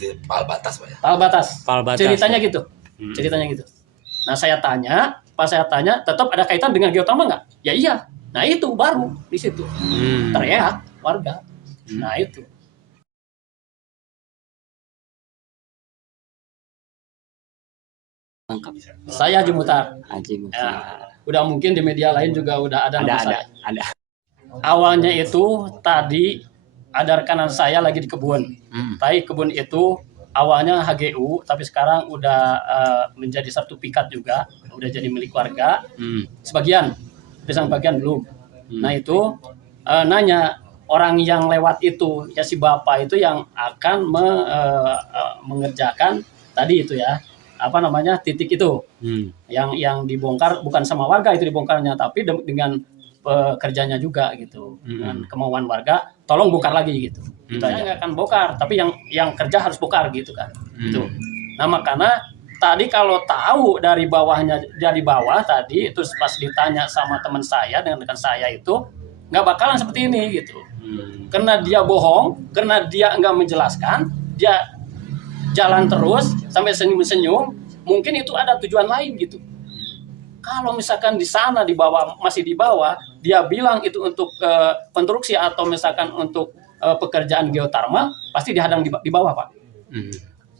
Itu pal batas, Pak ya. Pal batas. Ceritanya Ya. gitu. Ceritanya gitu. Nah, pas saya tanya, tetap ada kaitan dengan geothermal nggak? Ya iya. Nah, itu baru di situ. Teriak warga. Nah, itu. Saya Haji Muhtar. Udah mungkin di media lain juga udah ada nama saya. Ada. Awalnya itu tadi ada rekanan saya lagi di kebun. Tapi kebun itu awalnya HGU, tapi sekarang udah menjadi sertifikat juga, udah jadi milik warga. Sebagian, sebagian belum. Nah itu nanya orang yang lewat itu, ya si bapak itu yang akan mengerjakan tadi itu ya, titik itu, yang dibongkar bukan sama warga itu dibongkarnya, tapi dengan pekerjanya juga gitu, dengan kemauan warga, tolong bongkar lagi gitu. Saya nggak akan bongkar, tapi yang kerja harus bongkar gitu kan. Gitu. Nah makanya tadi kalau tahu dari bawah tadi, terus pas ditanya sama teman saya dengan rekan saya itu nggak bakalan seperti ini gitu. Karena dia bohong, karena dia nggak menjelaskan, dia jalan terus sampai senyum-senyum, mungkin itu ada tujuan lain gitu. Kalau misalkan di sana masih di bawah, dia bilang itu untuk konstruksi atau misalkan untuk pekerjaan geotermal, pasti dihadang di bawah, Pak.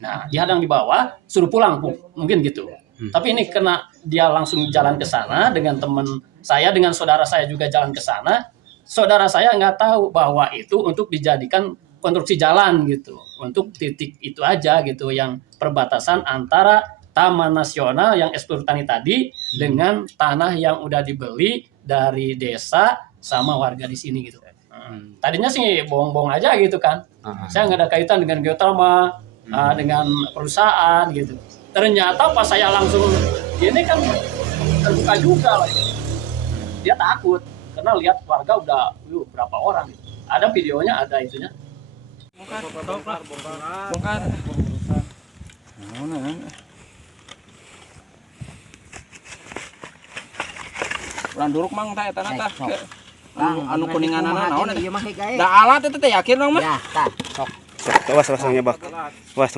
Nah, dihadang di bawah, suruh pulang, mungkin gitu. Tapi ini karena dia langsung jalan ke sana dengan teman saya, dengan saudara saya juga jalan ke sana. Saudara saya nggak tahu bahwa itu untuk dijadikan konstruksi jalan gitu, untuk titik itu aja gitu, yang perbatasan antara Taman Nasional yang Esplurutani tadi dengan tanah yang udah dibeli dari desa sama warga di sini gitu. Tadinya sih bohong-bohong aja gitu kan. Saya nggak ada kaitan dengan geothermal, dengan perusahaan gitu. Ternyata pas saya langsung ini kan terbuka juga lah. Dia takut karena lihat warga udah berapa orang gitu. Ada videonya, ada itunya. Bongkar. Ulang duruk mang teh tanah tah. Anu kuninganana naon? Da alat eta teh yakin dong mah. Ya, tah. Sok awas nyebak. Awas.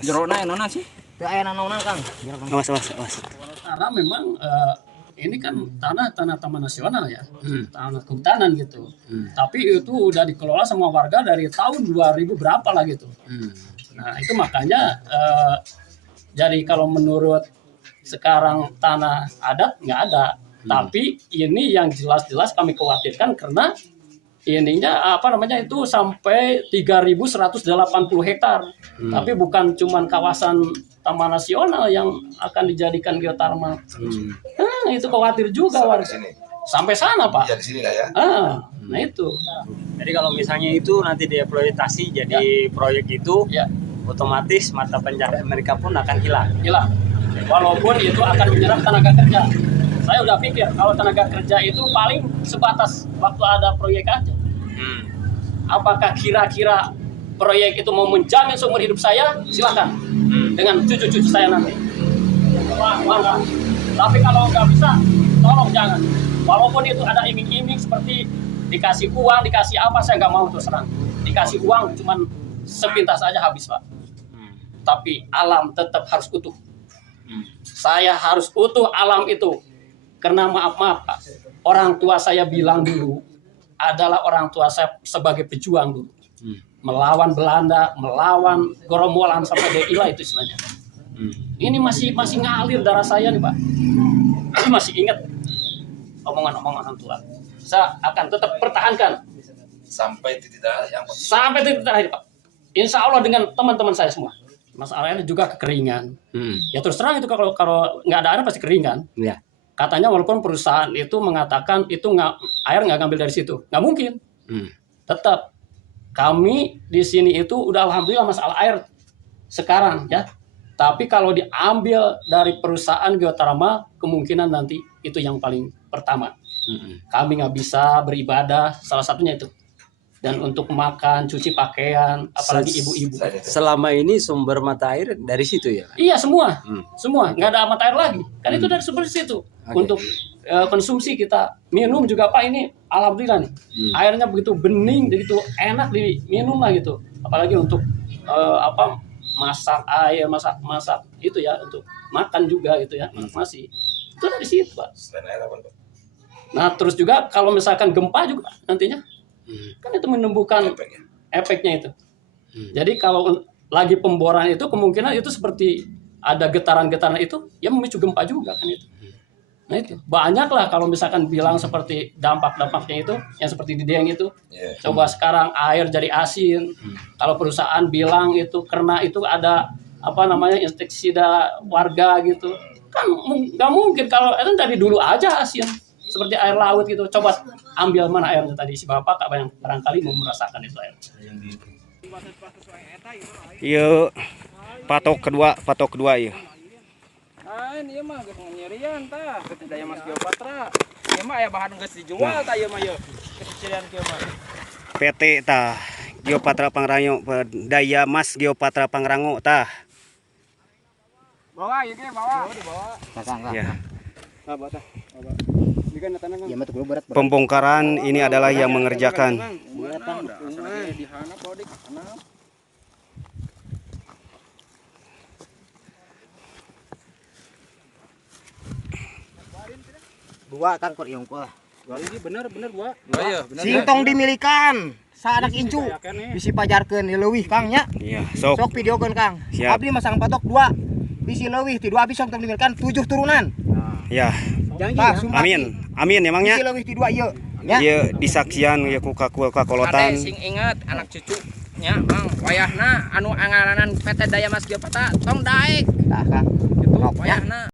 Jerona naon sih? Teu aya nanaonan, Kang. Awas. Karena memang ini kan tanah Taman Nasional ya, tanah kehutanan gitu. Tapi itu udah dikelola sama warga dari tahun 2000 berapa lah gitu. Nah itu makanya jadi kalau menurut sekarang tanah adat nggak ada. Tapi ini yang jelas-jelas kami khawatirkan karena ininya itu sampai 3.180 hektar. Tapi bukan cuman kawasan Taman Nasional yang akan dijadikan geotermal. Nah, itu khawatir juga warga. Sampai sana, Pak. Ya di sini lah ya. Nah itu. Jadi kalau misalnya itu nanti dieksploitasi jadi proyek itu, otomatis mata pencaharian mereka pun akan hilang. Walaupun itu akan menyerap tenaga kerja. Saya udah pikir kalau tenaga kerja itu paling sebatas waktu ada proyek aja. Apakah kira-kira proyek itu mau menjamin seumur hidup saya? Silakan. Dengan cucu-cucu saya nanti. Wah. Tapi kalau nggak bisa, tolong jangan. Walaupun itu ada iming-iming seperti dikasih uang, dikasih apa, saya nggak mau terus terang. Dikasih uang cuman sepintas aja habis, Pak. Tapi alam tetap harus utuh. Saya harus utuh alam itu. Karena maaf Pak, orang tua saya bilang dulu adalah orang tua saya sebagai pejuang dulu. Melawan Belanda, melawan Gerombolan sampai Deila itu istilahnya. Ini masih ngalir darah saya nih, Pak. Masih ingat omongan-omongan orang tua. Saya akan tetap pertahankan Sampai titik darah yang sampai titik terakhir, Pak. Insya Allah dengan teman-teman saya semua. Masalahnya juga kekeringan. Ya terus terang itu kalau nggak ada air pasti kering kan. Katanya walaupun perusahaan itu mengatakan itu air nggak ngambil dari situ, nggak mungkin. Tetap kami di sini itu udah alhamdulillah masalah air sekarang ya. Tapi kalau diambil dari perusahaan geothermal, kemungkinan nanti itu yang paling pertama. Kami nggak bisa beribadah, salah satunya itu. Dan untuk makan, cuci pakaian, apalagi ibu-ibu. Selama ini sumber mata air dari situ ya? Iya semua, nggak ada mata air lagi. Kan itu dari sumber situ. Untuk konsumsi kita minum juga Pak ini alhamdulillah nih. Airnya begitu bening, begitu enak diminum lah gitu. Apalagi untuk masak air, masak itu ya untuk makan juga gitu ya, masih itu dari situ Pak. Selain air apa, Pak? Nah terus juga kalau misalkan gempa juga nantinya kan itu menumbuhkan Efeknya. efeknya itu. Jadi kalau lagi pemboran itu kemungkinan itu seperti ada getaran-getaran itu ya memicu gempa juga kan itu. Nah itu banyak lah kalau misalkan bilang seperti dampak-dampaknya itu yang seperti di Dieng itu. Iya. Coba sekarang air jadi asin. Kalau perusahaan bilang itu karena itu ada inseksida warga gitu. Kan nggak mungkin kalau itu dari dulu aja asin. Seperti air laut gitu. Coba ambil mana airnya tadi si Bapak yang barangkali mau merasakan itu air. Iya, patok kedua ya. Ini mah geus nyerian tah, PT Daya Mas Geopatra. Ieu mah aya bahan geus dijual tah ieu mah ieu. Kecicilan kieu mah. PT tah Geopatra Pangrango, Daya Mas Geopatra Pangrango tah. Bawa ieu ge bawa. Dibawa. Ya. Bawa tah. Bawa. Ini kan tanah kan. Pembongkaran ini adalah yang mengerjakan. Di handap bawa dik. Handap. Dua kan kok yang kok. Bener dua. Singtong dimilikan. Saanak incu. Bisi pajarkeun di leuwih Kang nya. Iya, sok. Sok videokeun Kang. Siap. Abdi masang patok 2. Bisi leuwih ti 2 abdi sok dimilikan 7 turunan. Ya. Tah, sumpah. Amin emangnya. Bisi leuwih ti 2 ieu. Ya. Ieu disaksian ya ku kakolotan. Ade sing inget anak cucu nya Mang wayahna anu angaranan PT Daya Mas Geopatra tong daek. Tah Kang. Gitu Sok, ya. wayahna.